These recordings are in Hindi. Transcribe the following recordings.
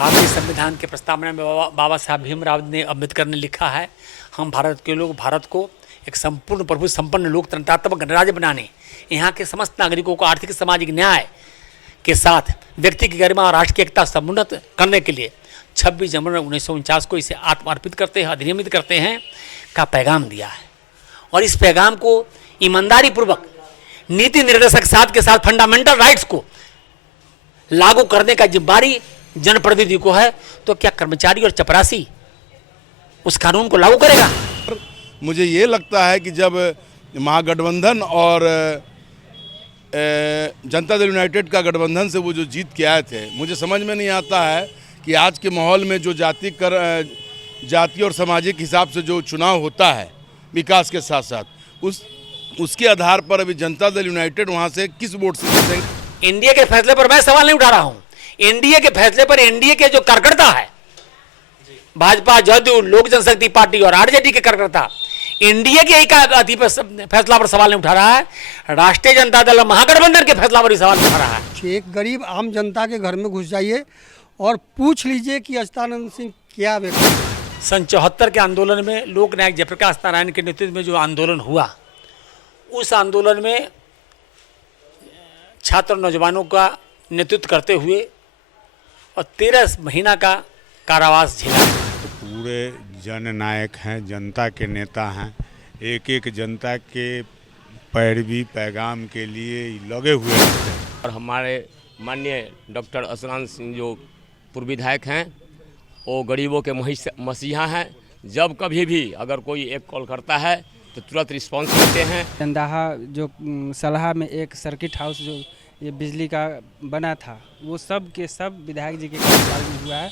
भारतीय संविधान के प्रस्तावना में बाबा साहब भीमराव ने अम्बेडकर ने लिखा है, हम भारत के लोग भारत को एक संपूर्ण प्रभु संपन्न लोकतंत्रात्मक गणराज्य बनाने, यहाँ के समस्त नागरिकों को आर्थिक सामाजिक न्याय के साथ व्यक्ति की गरिमा और राष्ट्र की एकता समुन्नत करने के लिए 26 जनवरी 1949 को इसे आत्मार्पित करते हैं, अधिनियमित करते हैं का पैगाम दिया है। और इस पैगाम को ईमानदारी पूर्वक नीति निर्देशक साथ के साथ फंडामेंटल राइट्स को लागू करने का जिम्मेदारी जनप्रतिनिधि को है, तो क्या कर्मचारी और चपरासी उस कानून को लागू करेगा? मुझे ये लगता है कि जब महागठबंधन और जनता दल यूनाइटेड का गठबंधन से वो जो जीत के आए थे, मुझे समझ में नहीं आता है कि आज के माहौल में जो जाति और सामाजिक हिसाब से जो चुनाव होता है विकास के साथ साथ उसके आधार पर अभी जनता दल यूनाइटेड वहाँ से किस वोट से जीतेंगे? एनडीए के फैसले पर मैं सवाल नहीं उठा रहा हूँ। एनडीए के फैसले पर एनडीए के जो कार्यकर्ता है, भाजपा, जदयू, लोक जनशक्ति पार्टी और आरजेडी के कार्यकर्ता एनडीए के ही फैसला पर सवाल नहीं उठा रहा है, राष्ट्रीय जनता दल महागठबंधन के फैसला पर ही सवाल उठा रहा है। एक गरीब आम जनता के घर में घुस जाइए और पूछ लीजिए कि अच्युतानंद सिंह क्या व्यक्ति। सन 74 के आंदोलन में लोक नायक जयप्रकाश नारायण के नेतृत्व में जो आंदोलन हुआ, उस आंदोलन में छात्र नौजवानों का नेतृत्व करते हुए और 13 महीना का कारावास झेला। पूरे जननायक हैं, जनता के नेता हैं, एक एक जनता के पैरवी पैगाम के लिए लगे हुए हैं। और हमारे माननीय डॉक्टर अच्युतानंद सिंह जो पूर्व विधायक हैं, वो गरीबों के मसीहा हैं। जब कभी भी अगर कोई एक कॉल करता है तो तुरंत रिस्पांस देते हैं। चंदाहा जो सलाह में एक सर्किट हाउस जो ये बिजली का बना था, वो सब के सब विधायक जी के कार्यकाल में हुआ है।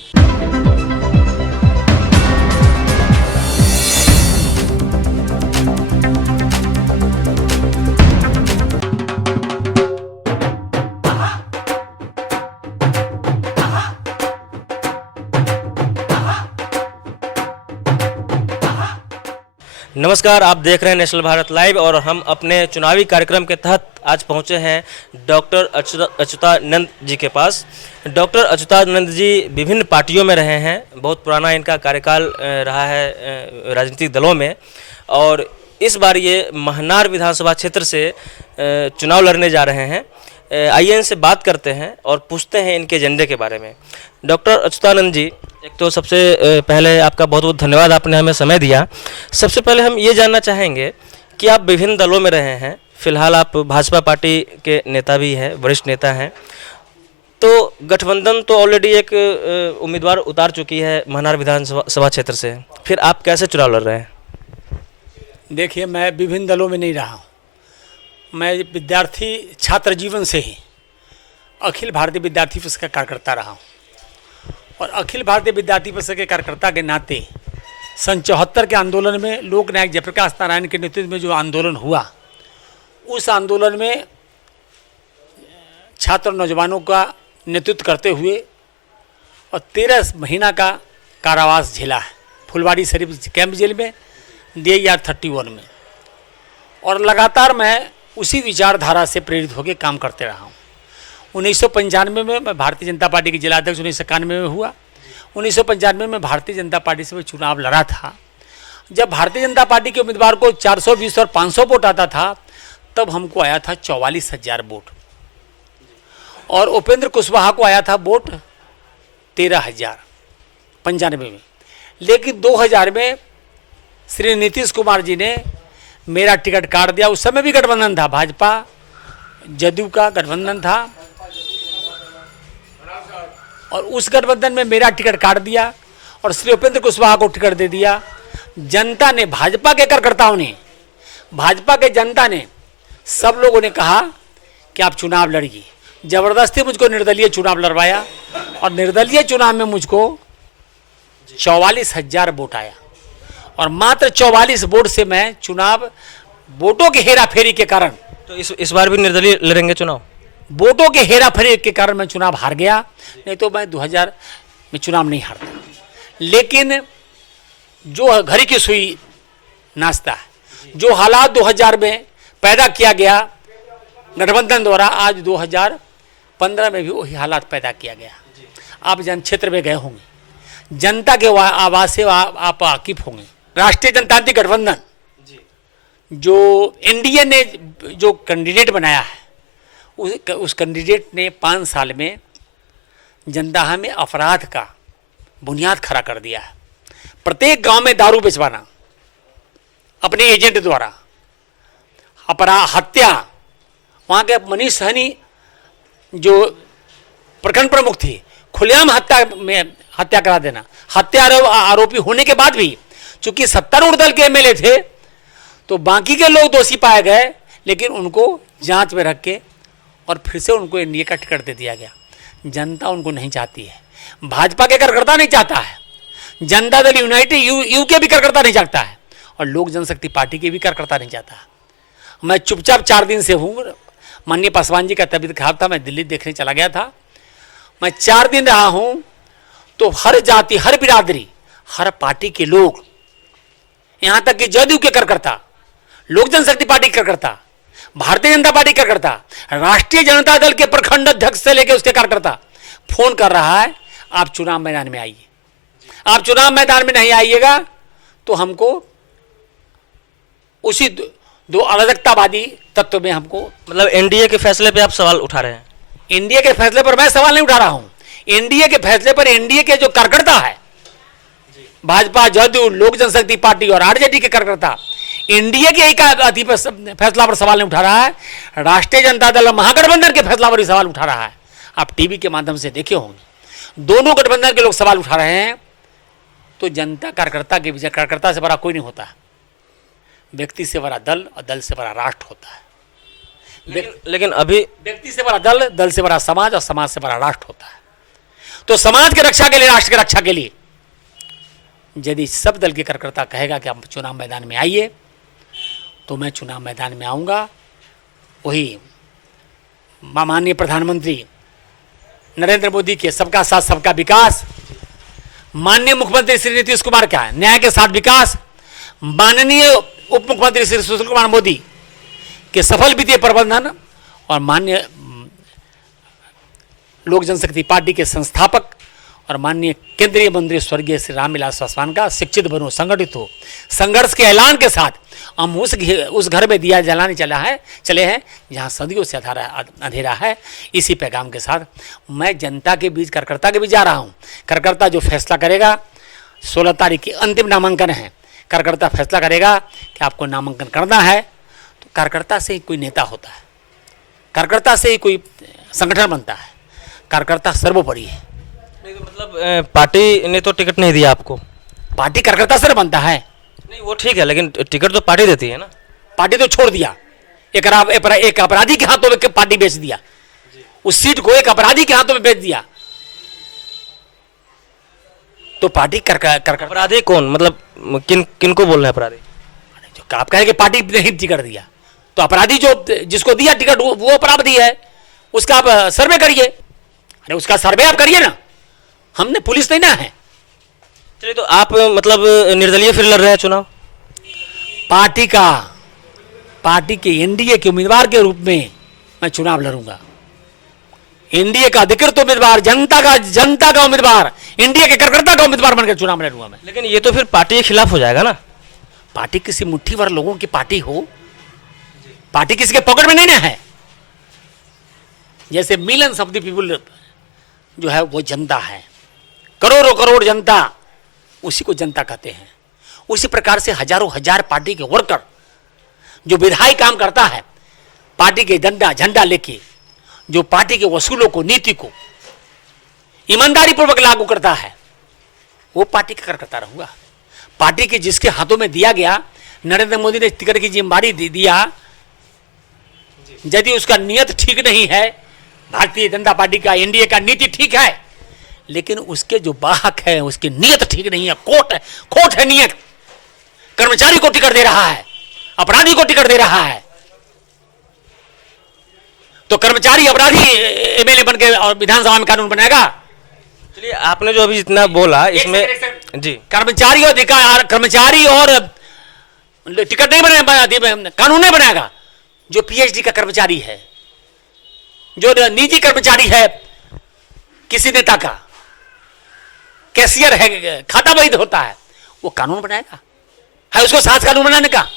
नमस्कार, आप देख रहे हैं नेशनल भारत लाइव और हम अपने चुनावी कार्यक्रम के तहत आज पहुंचे हैं डॉक्टर अच्युतानंद जी के पास। डॉक्टर अच्युतानंद जी विभिन्न पार्टियों में रहे हैं, बहुत पुराना इनका कार्यकाल रहा है राजनीतिक दलों में, और इस बार ये महनार विधानसभा क्षेत्र से चुनाव लड़ने जा रहे हैं। आइए इनसे बात करते हैं और पूछते हैं इनके एजेंडे के बारे में। डॉक्टर अच्युतानंद जी, एक तो सबसे पहले आपका बहुत बहुत धन्यवाद, आपने हमें समय दिया। सबसे पहले हम ये जानना चाहेंगे कि आप विभिन्न दलों में रहे हैं, फिलहाल आप भाजपा पार्टी के नेता भी हैं, वरिष्ठ नेता हैं, तो गठबंधन तो ऑलरेडी एक उम्मीदवार उतार चुकी है महनार विधानसभा क्षेत्र से, फिर आप कैसे चुनाव लड़ रहे हैं? देखिए, मैं विभिन्न दलों में नहीं रहा हूँ। मैं विद्यार्थी छात्र जीवन से ही अखिल भारतीय विद्यार्थी परिषद का कार्यकर्ता रहा हूँ, और अखिल भारतीय विद्यार्थी परिषद के कार्यकर्ता के नाते सन 74 के आंदोलन में लोक नायक जयप्रकाश नारायण के नेतृत्व में जो आंदोलन हुआ, उस आंदोलन में छात्र नौजवानों का नेतृत्व करते हुए और 13 महीना का कारावास झेला है फुलवाड़ी शरीफ कैंप जेल में, DIR 31 में। और लगातार मैं उसी विचारधारा से प्रेरित होकर काम करते रहा हूँ। 1995 में मैं भारतीय जनता पार्टी के जिलाध्यक्ष 1991 में हुआ। 1995 में भारतीय जनता पार्टी से मैं चुनाव लड़ा था। जब भारतीय जनता पार्टी के उम्मीदवार को 420 और 500 वोट आता था, तब हमको आया था 44,000 वोट, और उपेंद्र कुशवाहा को आया था वोट 13,095 में। लेकिन 2000 में श्री नीतीश कुमार जी ने मेरा टिकट काट दिया। उस समय भी गठबंधन था, भाजपा जदयू का गठबंधन था, और उस गठबंधन में मेरा टिकट काट दिया और श्री उपेंद्र कुशवाहा को टिकट दे दिया। जनता ने, भाजपा के कार्यकर्ताओं ने, भाजपा के जनता ने, सब लोगों ने कहा कि आप चुनाव लड़िए। जबरदस्ती मुझको निर्दलीय चुनाव लड़वाया, और निर्दलीय चुनाव में मुझको 44,000 वोट आया, और मात्र 44 वोट से मैं चुनाव, वोटों के हेरा फेरी के कारण, तो इस बार भी निर्दलीय लड़ेंगे चुनाव? वोटों के हेरा फेरी के कारण मैं चुनाव हार गया, नहीं तो मैं 2000 में चुनाव नहीं हारता। लेकिन जो घड़ी की सुई नाचता है, जो हालात 2000 में पैदा किया गया गठबंधन द्वारा, आज 2015 में भी वही हालात पैदा किया गया। आप जन क्षेत्र में गए होंगे, जनता के आवाज से आप वाकिफ होंगे। राष्ट्रीय जनतांत्रिक गठबंधन जो एनडीए ने जो कैंडिडेट बनाया है, उस कैंडिडेट ने 5 साल में जनता में अपराध का बुनियाद खड़ा कर दिया है। प्रत्येक गांव में दारू बेचवाना अपने एजेंट द्वारा, अपराध, हत्या, वहाँ के मनीष सहनी जो प्रखंड प्रमुख थे, खुलेआम हत्या करा देना। हत्या आरोपी होने के बाद भी चूंकि सत्तारूढ़ दल के एमएलए थे तो बाकी के लोग दोषी पाए गए, लेकिन उनको जांच में रख के और फिर से उनको एनडीए का टिकट दे दिया गया। जनता उनको नहीं चाहती है, भाजपा के कार्यकर्ता नहीं चाहता है, जनता दल यूनाइटेड यू के भी कार्यकर्ता नहीं चाहता है, और लोक जनशक्ति पार्टी के भी कार्यकर्ता नहीं चाहता है। मैं चुपचाप 4 दिन से हूँ। माननीय पासवान जी का तबीयत खराब था, मैं दिल्ली देखने चला गया था। मैं 4 दिन रहा हूँ तो हर जाति, हर बिरादरी, हर पार्टी के लोग, यहाँ तक कि जदयू के कार्यकर्ता, लोक जनशक्ति पार्टी के कार्यकर्ता, भारतीय जनता पार्टी के कार्यकर्ता, राष्ट्रीय जनता दल के प्रखंड अध्यक्ष से लेकर उसके कार्यकर्ता फोन कर रहा है, आप चुनाव मैदान में आइए। आप चुनाव मैदान में नहीं आइएगा तो हमको उसी दो अराजकतावादी तत्व में हमको, मतलब एनडीए के फैसले पे आप सवाल उठा रहे हैं? एनडीए के फैसले पर मैं सवाल नहीं उठा रहा हूं। एनडीए के फैसले पर एनडीए के जो कार्यकर्ता है, भाजपा, जदयू, लोक जनशक्ति पार्टी और आरजेडी के कार्यकर्ता, एनडीए के फैसला पर सवाल नहीं उठा रहा है, राष्ट्रीय जनता दल महागठबंधन के फैसला पर भी सवाल उठा रहा है। आप टीवी के माध्यम से देखे होंगे, दोनों गठबंधन के लोग सवाल उठा रहे हैं। तो जनता कार्यकर्ता के विजय, कार्यकर्ता से बड़ा कोई नहीं होता, व्यक्ति से बड़ा दल और दल से बड़ा राष्ट्र होता है। लेकिन अभी व्यक्ति से बड़ा दल, दल से बड़ा समाज और समाज से बड़ा राष्ट्र होता है। तो समाज की रक्षा के लिए, राष्ट्र की रक्षा के लिए यदि सब दल के कार्यकर्ता कहेगा कि आप चुनाव मैदान में आइए तो मैं चुनाव मैदान में आऊँगा। वही माननीय प्रधानमंत्री नरेंद्र मोदी के सबका साथ सबका विकास, माननीय मुख्यमंत्री श्री नीतीश कुमार का न्याय के साथ विकास, माननीय उप मुख्यमंत्री श्री सुशील कुमार मोदी के सफल वित्तीय प्रबंधन और माननीय लोक जनशक्ति पार्टी के संस्थापक और माननीय केंद्रीय मंत्री स्वर्गीय श्री रामविलास पासवान का शिक्षित बनो, संगठित हो, संघर्ष के ऐलान के साथ हम उस घर में दिया जलाने चले हैं जहां सदियों से अंधेरा है। इसी पैगाम के साथ मैं जनता के बीच, कार्यकर्ता के बीच जा रहा हूं। कार्यकर्ता जो फैसला करेगा, 16 तारीख की अंतिम नामांकन है, कार्यकर्ता फैसला करेगा कि आपको नामांकन करना है तो कार्यकर्ता से ही कोई नेता होता है, कार्यकर्ता से ही कोई संगठन बनता है, कार्यकर्ता सर्वोपरि है। मतलब पार्टी ने तो टिकट नहीं दिया आपको? पार्टी कार्यकर्ता से बनता है। नहीं वो ठीक है, लेकिन टिकट तो पार्टी देती है ना। पार्टी तो छोड़ दिया, एक अपराधी के हाथों में पार्टी बेच दिया, उस सीट को एक अपराधी के हाथों में बेच दिया। तो पार्टी अपराधी कौन, मतलब किन को बोल रहे हैं अपराधी? जो आप कहें कि पार्टी ने टिकट दिया, तो अपराधी जो जिसको दिया टिकट वो अपराधी है, उसका आप सर्वे करिए। अरे उसका सर्वे आप करिए ना, हमने पुलिस नहीं ना है। चलिए, तो आप मतलब निर्दलीय फिर लड़ रहे हैं चुनाव? पार्टी के एनडीए के उम्मीदवार के रूप में मैं चुनाव लड़ूंगा। एनडीए का अधिकृत उम्मीदवार, जनता का उम्मीदवार, एनडीए के कार्यकर्ता का उम्मीदवार बनकर चुनाव लड़ूंगा मैं। लेकिन ये तो फिर पार्टी के खिलाफ हो जाएगा ना। पार्टी किसी मुट्ठी भर लोगों की पार्टी हो, पार्टी किसी के पॉकेट में नहीं ना है। जैसे मिलियंस ऑफ द पीपल जो है वो जनता है, करोड़ों करोड़ जनता, उसी को जनता कहते हैं। उसी प्रकार से हजारों हजार पार्टी के वर्कर जो विधायी काम करता है, पार्टी के झंडा लेके, जो पार्टी के वसूलों को, नीति को ईमानदारी पूर्वक लागू करता है, वो पार्टी का कार्यकर्ता रहूंगा। पार्टी के जिसके हाथों में दिया गया, नरेंद्र मोदी ने टिकट की जिम्मेदारी दे दिया, यदि उसका नियत ठीक नहीं है, भारतीय जनता पार्टी का, एनडीए का नीति ठीक है, लेकिन उसके जो वाहक है उसकी नियत ठीक नहीं है, खोट है नियत। कर्मचारी को टिकट दे रहा है, अपराधी को टिकट दे रहा है, तो कर्मचारी अपराधी एमएलए बन के और विधानसभा में कानून बनाएगा। चलिए, आपने जो अभी जितना बोला इसमें जी, कर्मचारी और टिकट नहीं बने, कानून नहीं बनाएगा। जो पीएचडी का कर्मचारी है, जो निजी कर्मचारी है किसी नेता का, कैशियर है, खाता वही होता है, वो कानून बनाएगा? है उसको साथ कानून बनाने का?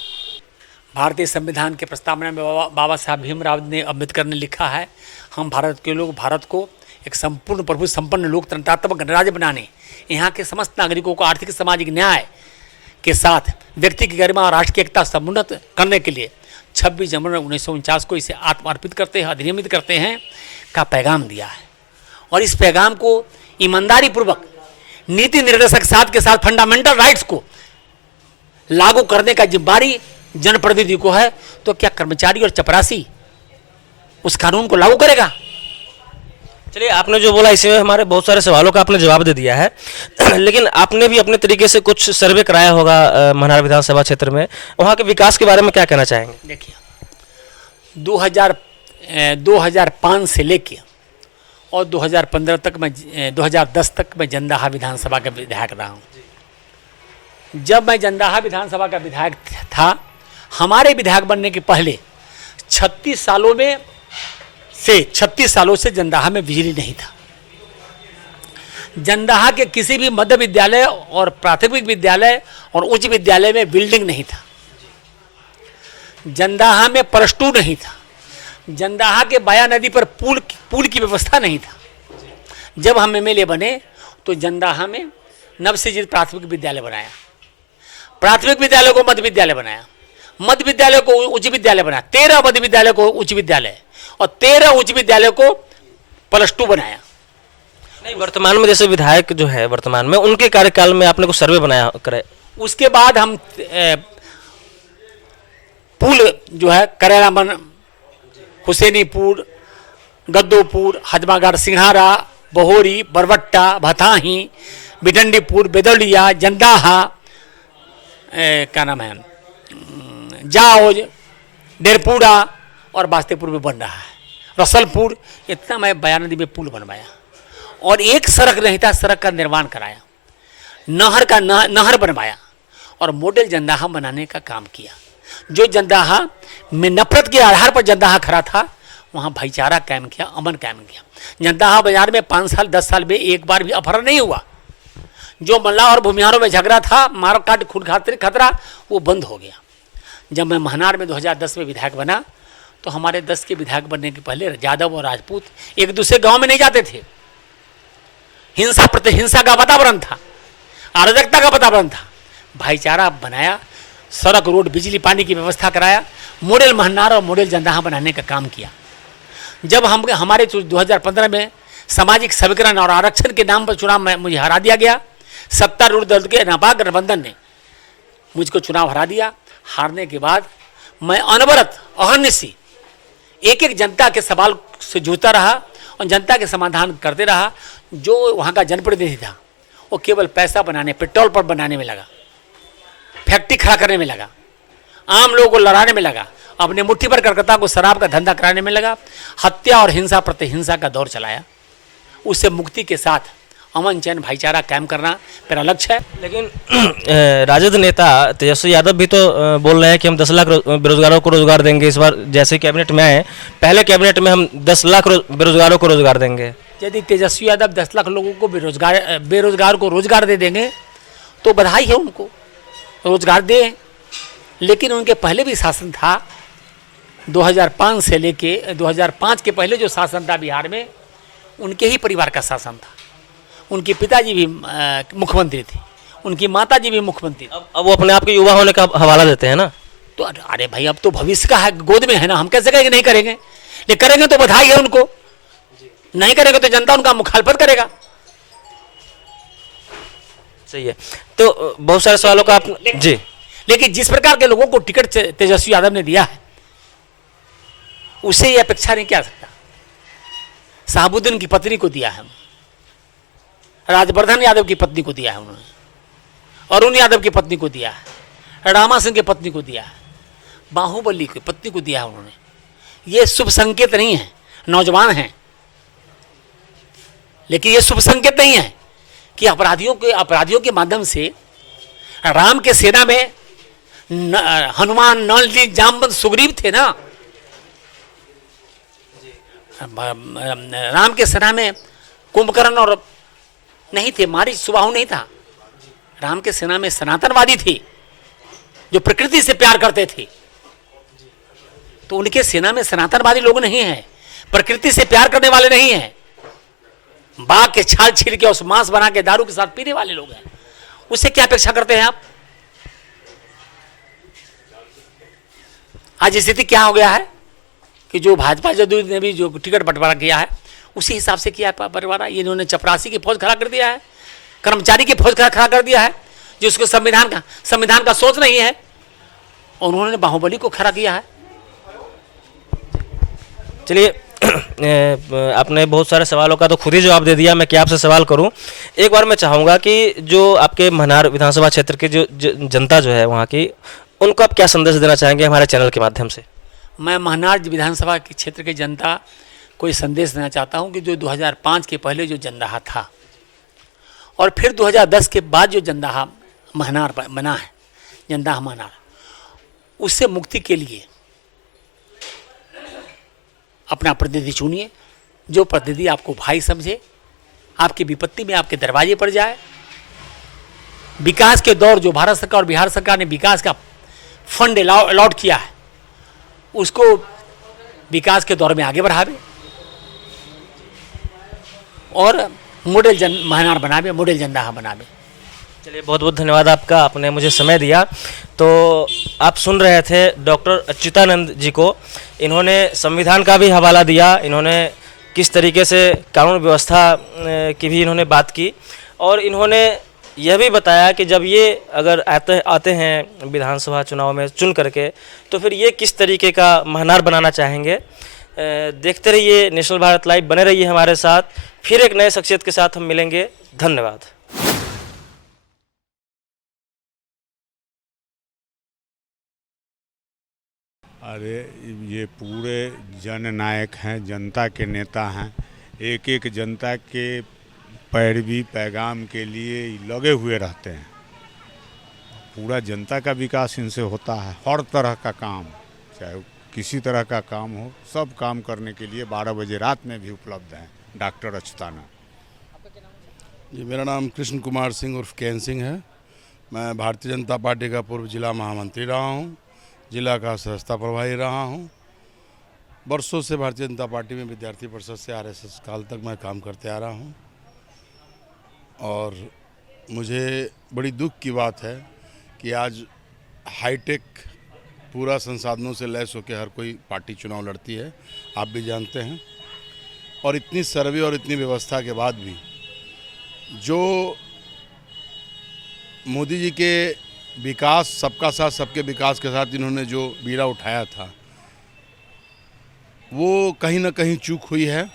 भारतीय संविधान के प्रस्तावना में बाबा साहब भीमराव ने अम्बेडकर ने लिखा है, हम भारत के लोग भारत को एक संपूर्ण प्रभु संपन्न लोकतंत्रात्मक गणराज्य बनाने, यहाँ के समस्त नागरिकों को आर्थिक सामाजिक न्याय के साथ व्यक्ति की गरिमा और राष्ट्र की एकता समुन्नत करने के लिए 26 जनवरी 1949 को इसे आत्मार्पित करते हैं, अधिनियमित करते हैं का पैगाम दिया है। और इस पैगाम को ईमानदारी पूर्वक नीति निर्देशक साथ के साथ फंडामेंटल राइट्स को लागू करने का जिम्मेदारी जनप्रतिनिधि को है, तो क्या कर्मचारी और चपरासी उस कानून को लागू करेगा? चलिए, आपने जो बोला इसमें हमारे बहुत सारे सवालों का आपने जवाब दे दिया है लेकिन आपने भी अपने तरीके से कुछ सर्वे कराया होगा मनार विधानसभा क्षेत्र में, वहाँ के विकास के बारे में क्या कहना चाहेंगे? देखिए, 2005 से लेके और 2015 तक मैं 2010 तक मैं जंदाहा विधानसभा का विधायक रहा हूँ। जब मैं जंदाहा विधानसभा का विधायक था, हमारे विधायक बनने के पहले 36 सालों से जंदाहा में बिजली नहीं था। जंदाहा के किसी भी मध्य विद्यालय और प्राथमिक विद्यालय और उच्च विद्यालय में बिल्डिंग नहीं था। जंदाहा में +2 नहीं था। जंदाहा के बाया नदी पर पुल की व्यवस्था नहीं था। जब हम MLA बने तो जंदाहा में नवसृजित प्राथमिक विद्यालय बनाया, प्राथमिक विद्यालय को मध्य विद्यालय बनाया, मध्य विद्यालय को उच्च विद्यालय बनाया, 13 मध्य विद्यालय को उच्च विद्यालय और 13 उच्च विद्यालय को +2 बनाया। नहीं, वर्तमान में जैसे विधायक जो है वर्तमान में, उनके कार्यकाल में आपने कुछ सर्वे बनाया करे? उसके बाद हम पुल जो है करेरामन, हुसैनीपुर, गद्दोपुर, हजमागढ़, सिंघारा, बहोरी, बरवट्टा, भताही, बिडंडीपुर, बेदौलिया, जंदाहा, क्या नाम है, जाओज, डेरपुरा और बास्तेपुर में बन रहा है, रसलपुर, इतना मैं बया नदी में पुल बनवाया। और एक सड़क नहीं था, सड़क का निर्माण कराया, नहर बनवाया और मॉडल जंदाहा बनाने का काम किया। जो जंदाहा में नफरत के आधार पर जंदाहा खड़ा था, वहाँ भाईचारा कायम किया, अमन कायम किया। जंदाहा बाजार में 5 साल 10 साल में एक बार भी अपहरण नहीं हुआ। जो मल्लाह और भूमिहारों में झगड़ा था, मार काट खून खतरा, वो बंद हो गया। जब मैं महनार में 2010 में विधायक बना, तो हमारे 10 के विधायक बनने के पहले यादव और राजपूत एक दूसरे गांव में नहीं जाते थे। हिंसा प्रतिहिंसा का वातावरण था, अराजकता का वातावरण था। भाईचारा बनाया, सड़क, रोड, बिजली, पानी की व्यवस्था कराया, मॉडल महनार और मॉडल जंदाहा बनाने का काम किया। जब हमारे 2015 में सामाजिक समीकरण और आरक्षण के नाम पर चुनाव में मुझे हरा दिया गया, सत्तारूढ़ दल के नापाक गठबंधन ने मुझको चुनाव हरा दिया। हारने के बाद मैं अनवरत अहर्निशी एक जनता के सवाल से जूझता रहा और जनता के समाधान करते रहा। जो वहाँ का जनप्रतिनिधि था, वो केवल पैसा बनाने, पेट्रोल पंप बनाने में लगा, फैक्ट्री खड़ा करने में लगा, आम लोगों को लड़ाने में लगा, अपने मुट्ठी भर कार्यकर्ता को शराब का धंधा कराने में लगा, हत्या और हिंसा प्रतिहिंसा का दौर चलाया। उससे मुक्ति के साथ अमन चैन भाईचारा कायम करना मेरा लक्ष्य है। लेकिन राजद नेता तेजस्वी यादव भी तो बोल रहे हैं कि हम 10 लाख बेरोजगारों को रोजगार देंगे। इस बार जैसे कैबिनेट में आए, पहले कैबिनेट में हम 10 लाख बेरोजगारों को रोजगार देंगे। यदि तेजस्वी यादव 10 लाख लोगों को बेरोजगार को रोजगार दे देंगे तो बधाई है, उनको रोजगार दें। लेकिन उनके पहले भी शासन था, 2005 से लेके 2005 के पहले जो शासन था बिहार में, उनके ही परिवार का शासन था। उनके पिताजी भी मुख्यमंत्री थे, उनकी माताजी भी मुख्यमंत्री। अब वो अपने आप के युवा होने का हवाला देते हैं ना। तो अरे भाई, अब तो भविष्य का है, गोद में है ना, हम कैसे कहेंगे नहीं करेंगे? लेकिन करेंगे तो बधाई है उनको, नहीं करेंगे तो जनता उनका मुखालफत करेगा। सही है। तो बहुत सारे सवालों का आप जी, लेकिन जिस प्रकार के लोगों को टिकट तेजस्वी यादव ने दिया है, उसे ये अपेक्षा नहीं किया सकता। शहाबुद्दीन की पत्नी को दिया है, राजवर्धन यादव की पत्नी को दिया है उन्होंने, अरुण यादव की पत्नी को दिया है, रामा सिंह की पत्नी को दिया है, बाहुबली की पत्नी को दिया है उन्होंने। ये शुभ संकेत नहीं है, नौजवान हैं, लेकिन ये शुभ संकेत नहीं है कि अपराधियों के माध्यम से राम के सेना में हनुमान, नल, जामवंत, सुग्रीव थे ना। राम के सेना में कुंभकर्ण नहीं थे, मारी सुबाहु नहीं था। राम के सेना में सनातनवादी थे जो प्रकृति से प्यार करते थे। तो उनके सेना में सनातनवादी लोग नहीं हैं, प्रकृति से प्यार करने वाले नहीं हैं, बाघ के छाल छील के उस मांस बना के दारू के साथ पीने वाले लोग हैं। उससे क्या अपेक्षा करते हैं आप? आज स्थिति क्या हो गया है कि जो भाजपा जदयू ने भी जो टिकट बंटवारा किया है उसी हिसाब से किया है बंटवारा। ये इन्होंने चपरासी की फौज खड़ा कर दिया है, कर्मचारी की फौज खड़ा कर दिया है, जिसको संविधान का सोच नहीं है, और उन्होंने बाहुबली को खड़ा किया है। चलिए आपने बहुत सारे सवालों का तो खुद ही जवाब दे दिया। मैं क्या आपसे सवाल करूं, एक बार मैं चाहूँगा कि जो आपके महनार विधानसभा क्षेत्र की जो जनता जो है वहाँ की, उनको आप क्या संदेश देना चाहेंगे हमारे चैनल के माध्यम से? मैं महनार विधानसभा के क्षेत्र की जनता को ये संदेश देना चाहता हूँ कि जो 2005 के पहले जो जनदाहा था और फिर 2010 के बाद जो जनदाहा महनार बना है, जनदाहा महनार, उससे मुक्ति के लिए अपना प्रतिनिधि चुनिए, जो प्रतिनिधि आपको भाई समझे, आपकी विपत्ति में आपके दरवाजे पर जाए। विकास के दौर जो भारत सरकार और बिहार सरकार ने विकास का फंड अलॉट किया है, उसको विकास के दौर में आगे बढ़ावे और मॉडल महनार बनावे, मॉडल जनदाहा बनावे। चलिए बहुत बहुत धन्यवाद आपका, आपने मुझे समय दिया। तो आप सुन रहे थे डॉक्टर अच्युतानंद जी को। इन्होंने संविधान का भी हवाला दिया, इन्होंने किस तरीके से कानून व्यवस्था की भी इन्होंने बात की, और इन्होंने यह भी बताया कि जब ये अगर आते हैं विधानसभा चुनाव में चुन करके, तो फिर ये किस तरीके का महनार बनाना चाहेंगे। देखते रहिए नेशनल भारत लाइव, बने रहिए हमारे साथ। फिर एक नए शख्सियत के साथ हम मिलेंगे। धन्यवाद। अरे ये पूरे जननायक हैं, जनता के नेता हैं। एक एक जनता के पैरवी पैगाम के लिए लगे हुए रहते हैं। पूरा जनता का विकास इनसे होता है। हर तरह का काम, चाहे किसी तरह का काम हो, सब काम करने के लिए 12 बजे रात में भी उपलब्ध हैं डॉक्टर अच्युतानंद। जी, मेरा नाम कृष्ण कुमार सिंह उर्फ कैन सिंह है। मैं भारतीय जनता पार्टी का पूर्व जिला महामंत्री रहा हूँ, जिला का सदस्यता प्रभारी रहा हूँ। वर्षों से भारतीय जनता पार्टी में विद्यार्थी परिषद से आरएसएस काल तक मैं काम करते आ रहा हूँ। और मुझे बड़ी दुख की बात है कि आज हाईटेक पूरा संसाधनों से लैस होकर हर कोई पार्टी चुनाव लड़ती है, आप भी जानते हैं। और इतनी सर्वे और इतनी व्यवस्था के बाद भी जो मोदी जी के विकास, सबका साथ सबके विकास के साथ इन्होंने जो बीड़ा उठाया था, वो कहीं ना कहीं चूक हुई है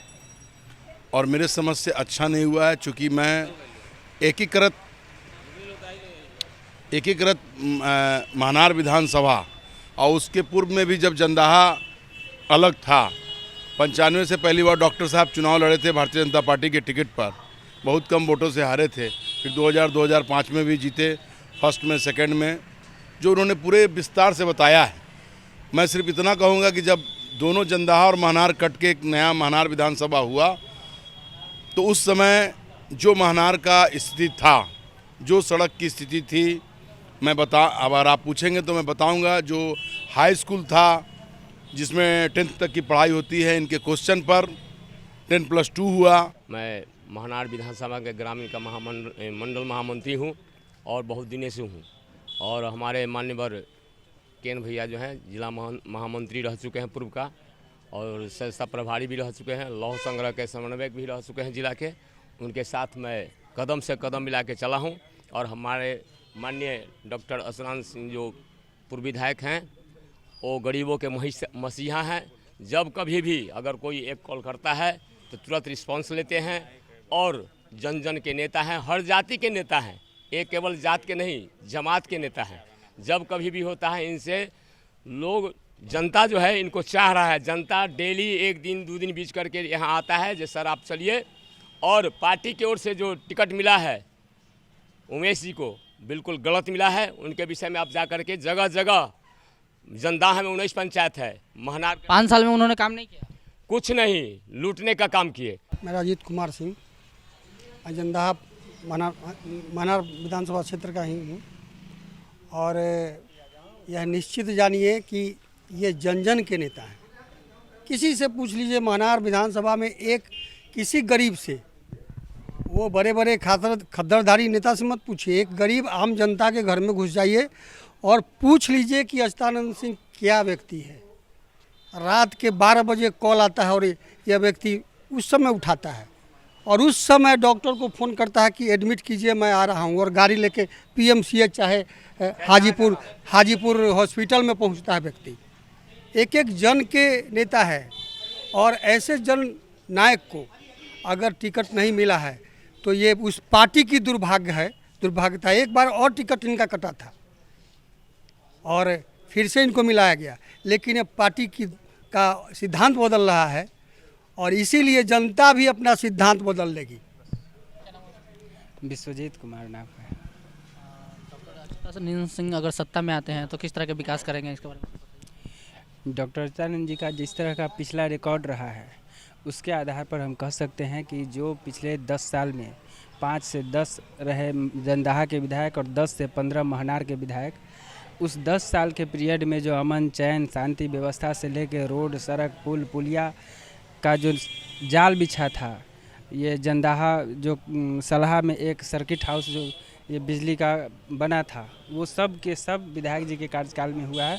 और मेरे समझ से अच्छा नहीं हुआ है। चूँकि मैं एकीकृत महनार विधानसभा और उसके पूर्व में भी जब जनदाहा अलग था, 95 से पहली बार डॉक्टर साहब चुनाव लड़े थे भारतीय जनता पार्टी के टिकट पर, बहुत कम वोटों से हारे थे। फिर 2000-2005 में भी जीते, फर्स्ट में सेकंड में, जो उन्होंने पूरे विस्तार से बताया है। मैं सिर्फ इतना कहूँगा कि जब दोनों जनदाहा और महनार कट के एक नया महनार विधानसभा हुआ, तो उस समय जो महनार का स्थिति था, जो सड़क की स्थिति थी, अगर आप पूछेंगे तो मैं बताऊंगा। जो हाई स्कूल था जिसमें 10th तक की पढ़ाई होती है, इनके क्वेश्चन पर 10+2 हुआ। मैं महनार विधानसभा के ग्रामीण का मंडल महामंत्री हूँ और बहुत दिनों से हूँ। और हमारे मान्यवर केन भैया जो हैं जिला महामंत्री रह चुके हैं पूर्व का, और सदस्यता प्रभारी भी रह चुके हैं, लौह संग्रह के समन्वयक भी रह चुके हैं जिला के। उनके साथ मैं कदम से कदम मिला के चला हूँ। और हमारे माननीय डॉक्टर अच्युतानंद सिंह जो पूर्व विधायक हैं, वो गरीबों के मसीहा हैं। जब कभी भी अगर कोई एक कॉल करता है तो तुरंत रिस्पांस लेते हैं, और जन जन के नेता हैं, हर जाति के नेता हैं, एक केवल जात के नहीं, जमात के नेता हैं। जब कभी भी होता है इनसे लोग, जनता जो है इनको चाह रहा है। जनता डेली 1 दिन 2 दिन बीच करके यहाँ आता है जो सर आप चलिए। और पार्टी की ओर से जो टिकट मिला है उमेश जी को, बिल्कुल गलत मिला है। उनके विषय में आप जा करके जगह जगह, जनदाहा में 19 पंचायत है, महनार 5 साल में उन्होंने काम नहीं किया, कुछ नहीं, लूटने का काम किए। मेरा अजीत कुमार सिंह, जनदाहा मनार विधानसभा क्षेत्र का ही हूँ और यह निश्चित जानिए कि ये जन जन के नेता हैं। किसी से पूछ लीजिए मनार विधानसभा में एक किसी गरीब से, वो बड़े बड़े खद्दरधारी नेता से मत पूछिए, एक गरीब आम जनता के घर में घुस जाइए और पूछ लीजिए कि अच्युतानंद सिंह क्या व्यक्ति है। रात के 12 बजे कॉल आता है और यह व्यक्ति उस समय उठाता है और उस समय डॉक्टर को फ़ोन करता है कि एडमिट कीजिए मैं आ रहा हूँ, और गाड़ी लेके पीएमसीएच चाहे हाजीपुर हॉस्पिटल में पहुँचता है व्यक्ति। एक एक जन के नेता है और ऐसे जन नायक को अगर टिकट नहीं मिला है तो ये उस पार्टी की दुर्भाग्यता। एक बार और टिकट इनका कटा था और फिर से इनको मिलाया गया, लेकिन अब पार्टी का सिद्धांत बदल रहा है और इसीलिए जनता भी अपना सिद्धांत बदल लेगी। विश्वजीत कुमार नाम है। अच्युतानंद सिंह अगर सत्ता में आते हैं तो किस तरह के विकास करेंगे, इसके बारे में? डॉक्टर अच्युतानंद जी का जिस तरह का पिछला रिकॉर्ड रहा है उसके आधार पर हम कह सकते हैं कि जो पिछले 10 साल में 5 से 10 रहे जंदाहा के विधायक और 10 से 15 महनार के विधायक, उस 10 साल के पीरियड में जो अमन चैन शांति व्यवस्था से लेकर रोड सड़क पुल पुलिया का जो जाल बिछा था, ये जंदाहा जो सलहा में एक सर्किट हाउस जो ये बिजली का बना था, वो सब के सब विधायक जी के कार्यकाल में हुआ है।